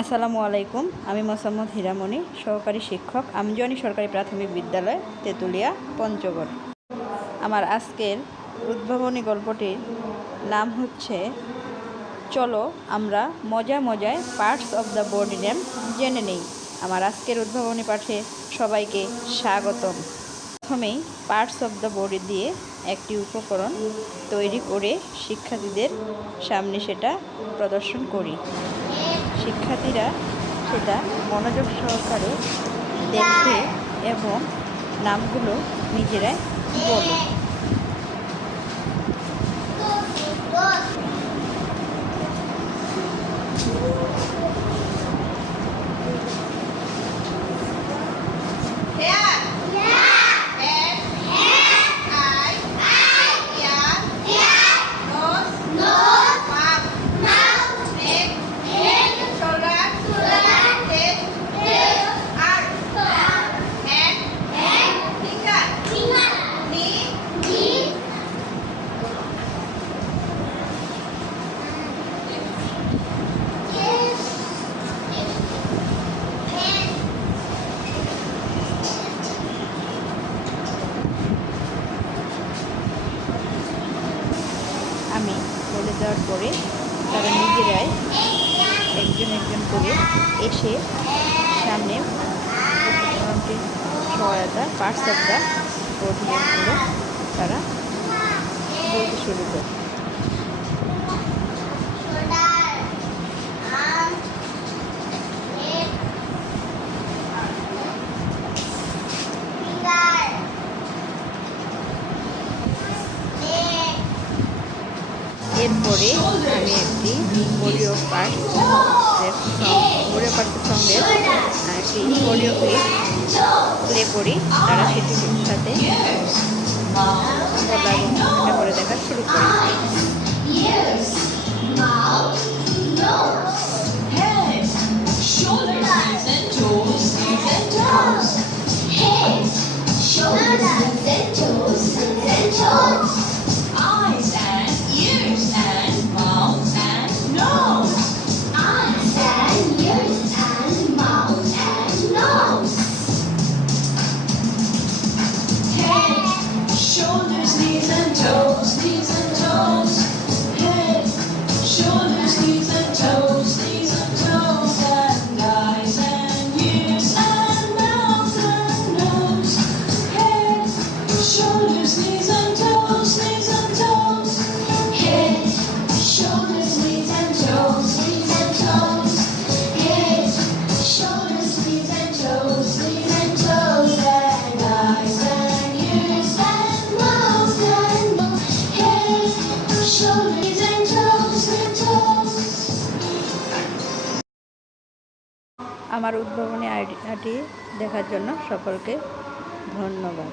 আসসালামু আলাইকুম। আমি মোসাম্মদ হীরামণি, সহকারী শিক্ষক, আমজনী সরকারি প্রাথমিক বিদ্যালয়, তেঁতুলিয়া, পঞ্চগড়। আমার আজকের উদ্ভাবনী গল্পটির নাম হচ্ছে চলো আমরা মজায় মজায় parts of the body name জেনে নেই। আমার আজকের উদ্ভাবনী পাঠে সবাইকে স্বাগতম। প্রথমেই পার্টস অব দ্য বডি দিয়ে একটি উপকরণ তৈরি করে শিক্ষার্থীদের সামনে সেটা প্রদর্শন করি। শিক্ষার্থীরা সেটা মনোযোগ সহকারে দেখে এবং নামগুলো নিজেরাই বলে। আমি বলে দেওয়ার পরে তারা নিজেরাই একজন একজন করে এসে সামনে উপকরণটির সহায়তা পার্টস অব দ্য বডি নেমগুলো তারা বলতে শুরু করে। এরপরে আমি একটি অডিও পার্টসের সঙ্গে একটি অডিও ক্লিপ প্লে করি। তারা সেটির সাথে বলা এবং মনে করে দেখা শুরু করে। Shoulders, knees and toes, knees and toes. Head, shoulders, knees and toes, knees and toes. And eyes and ears and mouth and nose. Head, shoulders, knees and toes, knees and toes. Head, shoulders, knees and toes, knees and toes. Head, shoulders, knees and toes, knees and toes. And eyes and ears and mouth and nose. Head, shoulders and toes and toes. আমার উদ্ভাবনী আইডিয়াটি দেখার জন্য সকলকে ধন্যবাদ।